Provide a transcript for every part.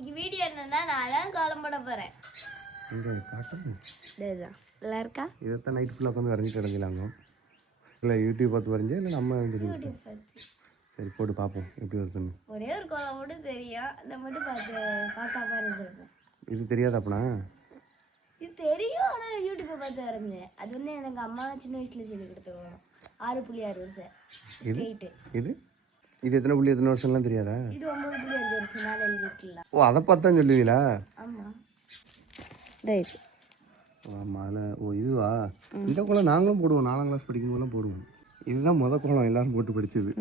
இன்னைக்கு வீடியோ என்னன்னா நான் தான் கோலம் போட போறேன். இங்கே காட்டுறேன். இதுதான் நல்லா இருக்கா? இதைத்தான் நைட் ஃபுல்லாக உட்காந்து வரைஞ்சிட்டு கிடங்கலாங்க. இல்லை யூடியூப் பார்த்து வரைஞ்சா இல்லை நம்ம யூடியூப் பார்த்து. சரி போட்டு பார்ப்போம் எப்படி வருதுன்னு. ஒரே ஒரு கோலம் மட்டும் தெரியும், அதை மட்டும் பார்க்காம இருந்திருப்பேன். இது தெரியாது அப்பனா? இது தெரியும், ஆனால் யூடியூப்பை பார்த்து வரைஞ்சேன். அது வந்து எனக்கு அம்மா சின்ன வயசுல சொல்லி கொடுத்த கோலம். 6.6 வருஷம் ஸ்ட்ரெயிட்டு. இது இது எத்தனை புள்ளி எத்தனை வருஷம்லாம் தெரியாதா? இது 9.5 வருஷம் நான் எழுதிருக்கலாம். ஓ அதை பார்த்து தான் சொல்லுவீங்களா? ஆமாம். ஆமாம் அதில் ஓ இதுவா? இந்த கோலம் நாங்களும் போடுவோம், 4ஆம் கிளாஸ் படிக்கும்போதெல்லாம் போடுவோம். இதுதான் கோலம் எல்லாரும் போட்டு படித்தது.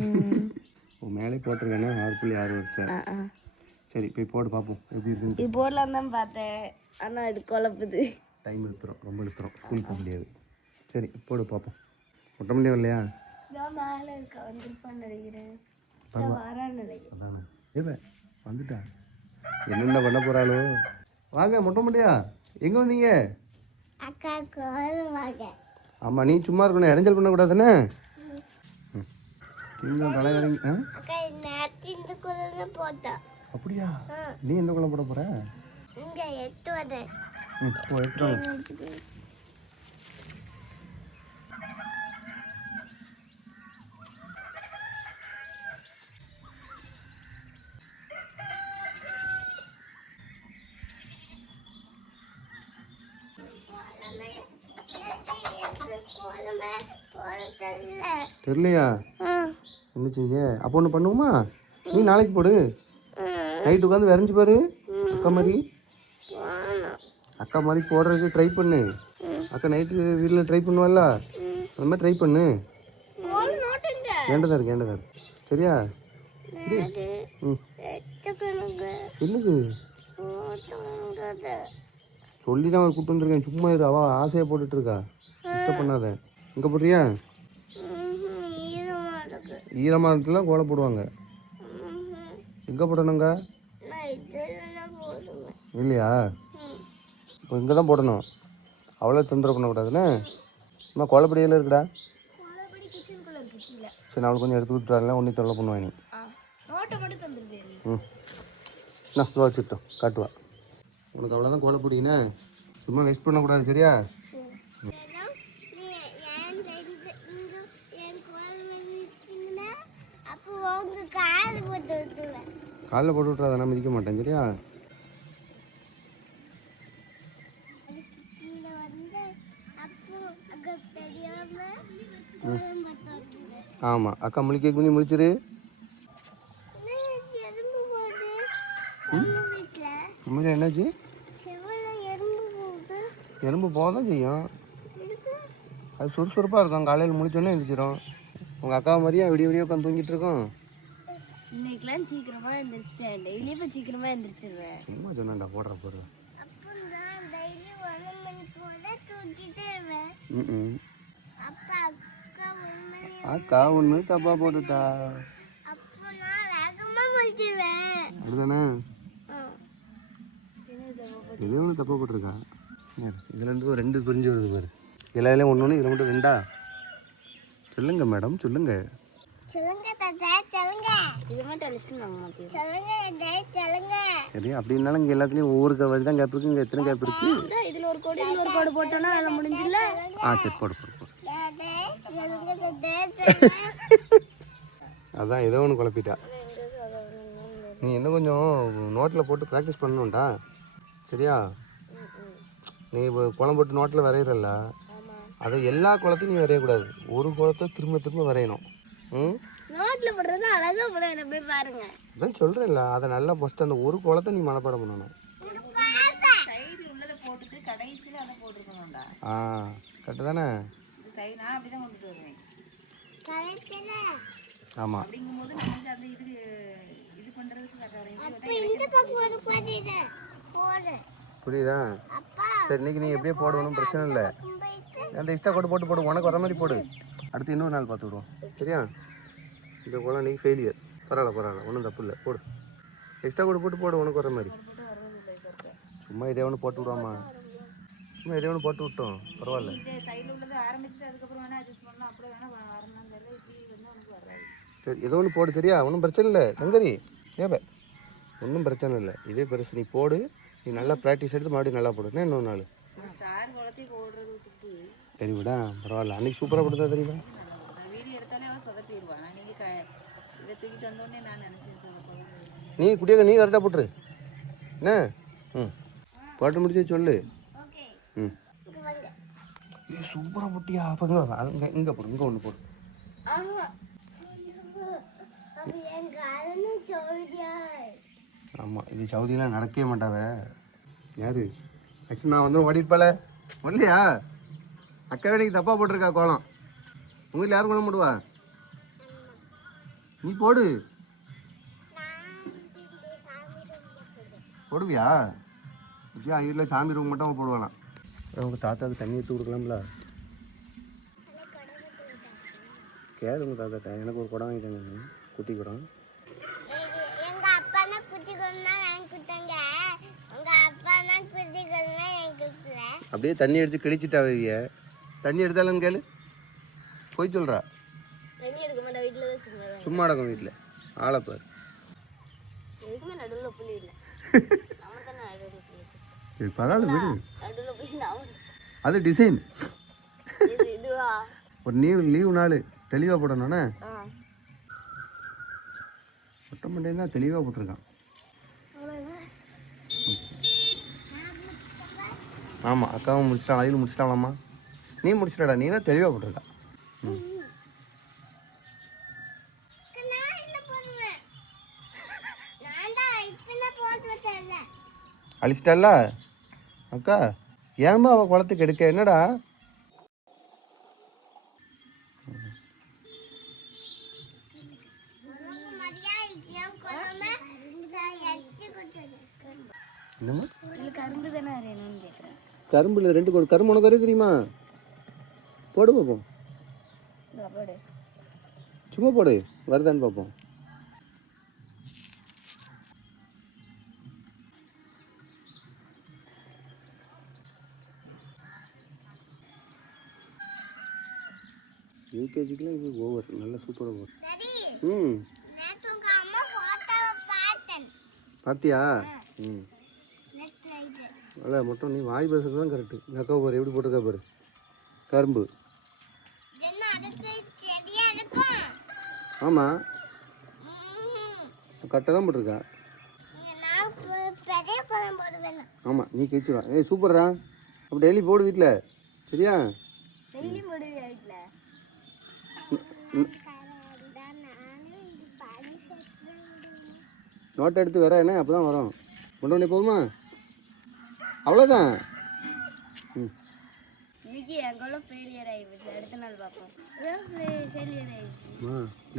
ஓ மேலே போட்டிருக்கேன்னா 6.6 வருஷம். சரி போய் போட்டு பார்ப்போம் எப்படி இருக்குன்னு. இது போடலாம் தான் பார்த்தேன், ஆனால் இது குழப்புது. டைம் எடுத்துரும், ரொம்ப எடுத்துரும், ஸ்கூல் போக முடியாது. சரி போடு பார்ப்போம். ஒட்ட முடியும் இல்லையா? நான் மேலே இருக்க வந்துருப்பான்னு நினைக்கிறேன். வரான்னு நினைக்கிறேன். அதானே ஏவே வந்துட்டா என்னென்ன பண்ண போகிறாளோ. வாங்க மொட்டை முடியா, எங்கே வந்தீங்க? அக்கா கோலம் வாங்க. ஆமாம் நீ சும்மா இருக்கணும், இடைஞ்சல் பண்ணக்கூடாதுன்னு. நீங்கள் தலை இறங்கி அக்கா இந்த கோலம் போட்டா. அப்படியா? நீ எந்த கோலம் போட போகிற? இங்கே 8 வரேன். ஓ 8 வாங்க. தெரியலையா? என்ன செய்ய? அப்போ ஒன்று பண்ணுவோமா, நீ நாளைக்கு போடு, நைட்டு உட்காந்து வரைஞ்சி பாரு. அக்கா மாதிரி போடுறதுக்கு ட்ரை பண்ணு. அக்கா நைட்டு வீட்டில் ட்ரை பண்ணுவாள்ல, அந்த மாதிரி ட்ரை பண்ணு. ஏண்டதா இருக்கு சரியா? என்னது சொல்லி தான் கூப்பிட்டு வந்துருக்கேன். சும்மா இரு, அவள் ஆசையாக போட்டுட்ருக்கா, இஷ்டம் பண்ணாத. இங்கே போடுறியா? ஈரமானத்துலாம் கோலம் போடுவாங்க. எங்கே போடணுங்க? இல்லையா? இப்போ இங்கே தான் போடணும். அவ்வளோ தொந்தரவு பண்ணக்கூடாதுன்னு. அம்மா கோலப்படியில் இருக்குடா. சரி நான் அவளுக்கு கொஞ்சம் எடுத்து விட்டுறாருல, ஒன்றே தொல்லை பண்ணுவேன் நீ. நான் வச்சுட்டோம் காட்டுவா. உனக்கு அவ்வளோதான் கோலப்பொடின்னு, சும்மா வேஸ்ட் பண்ணக்கூடாது சரியா? காலில் போட்டு விட்றாத, நான் மிதிக்க மாட்டேன் சரியா? ஆமாம் அக்கா முழிக்க கொஞ்சம் முழிச்சிரு. முழிச்சா என்னாச்சு? எறும்பு போக தான் செய்யும், அது சுறுசுறுப்பாக இருக்கும். காலையில் முழிச்சோன்னே எழுந்திரிச்சிடும். உங்கள் அக்கா மாதிரியா விடிய விடிய உட்காந்து தூங்கிட்டு இருக்கோம். இன்னைக்கெல்லாம் சீக்கிரமாக எழுந்திரிச்சிட்டேன், டெய்லி இப்போ சீக்கிரமாக எழுந்திரிச்சிடுவேன். சும்மா சொன்னாண்டா போடுற போடுற. அக்கா ஒன்று தப்பா போட்டுட்டா அப்படிதானே? இதே ஒன்று தப்பா போட்டிருக்கா. இதுலேருந்து ஒரு 2 பிரிஞ்சு வருது பாரு. இதில் ஒன்று இதில் மட்டும் 2. சொல்லுங்க மேடம் சொல்லுங்க. சரி அப்படின்னாலும் இங்கே எல்லாத்துலேயும் ஒவ்வொரு வழி தான் கேப் இருக்கு. இங்கே எத்தனை கேப் இருக்கு? இதில் ஒரு கோடு இன்னொரு கோடு போட்டோன்னா அதில் முடிஞ்சிடல. சரி போடு. அதான் ஏதோ ஒன்று குழப்பிட்டா. நீ இன்னும் கொஞ்சம் நோட்டில் போட்டு ப்ராக்டிஸ் பண்ணணும்டா சரியா? நீ இப்போ கோலம் போட்டு நோட்டில் வரைகிறல்ல, அதை எல்லா கோலத்தையும் நீ வரையக்கூடாது. ஒரு கோலத்தை திரும்ப திரும்ப வரையணும். நோட்டில் போடுறது அழகாக போடணும், போய் பாருங்க. அதான் சொல்கிறேன்ல, அதை நல்லா ஃபஸ்ட்டு அந்த ஒரு கோலத்தை நீ மனப்பாடம் பண்ணணும். கரெக்டு தானே? ஆமாம் புரியுதா? சரி இன்னைக்கு நீ எப்படியே போடணும், பிரச்சனை இல்லை. அந்த எக்ஸ்ட்ரா கோடு போட்டு உனக்கு வர மாதிரி போடு. அடுத்து இன்னொரு நாள் பார்த்து விடுவோம் சரியா? இந்த கோலம் நீ ஃபெயிலியர். பரவாயில்ல ஒன்றும் தப்பு இல்லை, போடு. எக்ஸ்ட்ரா கோடு போட்டு உனக்கு வர மாதிரி. சும்மா இதே ஒன்று போட்டு விடுவாமா? சும்மா இதே ஒன்று போட்டு விட்டோம், பரவாயில்ல. சரி ஏதோ ஒன்று போடு சரியா? ஒன்றும் பிரச்சனை இல்லை சங்கரி. ஏபே ஒன்றும் பிரச்சனை இல்லை, இதே பெருசு. நீ போடு, நீ நல்லா ப்ராக்டிஸ் எடுத்து மறுபடியும் நல்லா போடுறேன். இன்னொரு நாள் ஸ்டார் குளத்தி போடுறது விட்டுட்டு தெரியுமாடா, பரவாயில்ல. அன்றைக்கி சூப்பராக கொடுத்தா தெரியுமா? வீடியோ எடுத்தாலே அவன் சொதப்பிடுவான். நீங்கள் இதை தூக்கிட்டு வந்தோடனே நான் நினச்சேன் சொதப்ப. நீ குட்டியாக நீ கரெக்டாக போட்டுரு என்ன. ம் பாட்டு முடிச்சு சொல்லு. ம் இது சூப்பராக போட்டியா? அப்போ இங்கே இங்கே போடு, இங்கே ஒன்று போடு. ஆமாம், இது சவுதியெலாம் நடக்கவே மாட்டாவே. யாரு ஆக்சுவலி நான் வந்து ஓடிருப்பால ஒல்லையா? அக்காவே இன்னைக்கு தப்பாக போட்டிருக்கா கோலம். உங்கள் வீட்டில் யார் கோலம் போடுவா? நீ போடு. போடுவியா? இப்படியா அவங்க வீட்டில் சாமி ரூம் மட்டும் போடுவானா? உங்கள் தாத்தாவுக்கு தண்ணி எடுத்து கொடுக்கலாம்ல? கேது உங்கள் தாத்தாக்கா, எனக்கு ஒரு குடம் வாங்கிட்டாங்க, குட்டி குடம். அப்படியே தண்ணி எடுத்து கிழிச்சிட்டாவிய. தண்ணி எடுத்தாலும் கேளு, போய் சொல்கிறா. சும்மா அடக்கும் வீட்டில் ஆளப்பார். பரவாயில்ல விடு, அது டிசைன். ஒரு லீவு நாள் தெளிவாக போடணும்ண்ணே. ஒட்டமண்டையும் தான் தெளிவாக போட்டிருக்கான். ஆமாம், அக்காவும் முடிச்சிட்டான், அதையும் முடிச்சிட்டாங்களாம்மா. நீ முடிச்சிட்டாடா, நீ தான் தெளிவாக போட்டிருக்கா. ம் அழிச்சிட்டால அக்கா. ஏன்பா அவள் குளத்துக்கு எடுக்க? என்னடா என்னம்மா கரும்புல 2 கோடு கரும்பு உனக்கு அறிய தெரியுமா? போடு பார்ப்போம், சும்மா போடு, வருதான்னு பார்ப்போம். யூகேஜிக்குலாம் இது ஓவர், நல்லா சூப்பராக ஓவர். ம் பார்த்தியா? ம் நல்லா மட்டும் நீ வாய் பேசுறது தான் கரெக்டு. இந்த அக்கா பாரு எப்படி போட்டிருக்கா பாரு, கரும்பு. ஆமாம், கரெக்டாக தான் போட்டிருக்கா. ஆமாம், நீ கிழிச்சுடா. ஏய் சூப்பர்ரா, அப்போ டெய்லி போடு வீட்டில், சரியா? நோட்டை எடுத்து வர என்ன, அப்போ தான் வரும். கொண்டு வந்தே போதுமா? அவ்வளோதான். ம்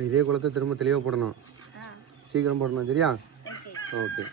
இதே குளத்தை திரும்ப தெளிவாக போடணும், சீக்கிரம் போடணும், சரியா? ஓகே.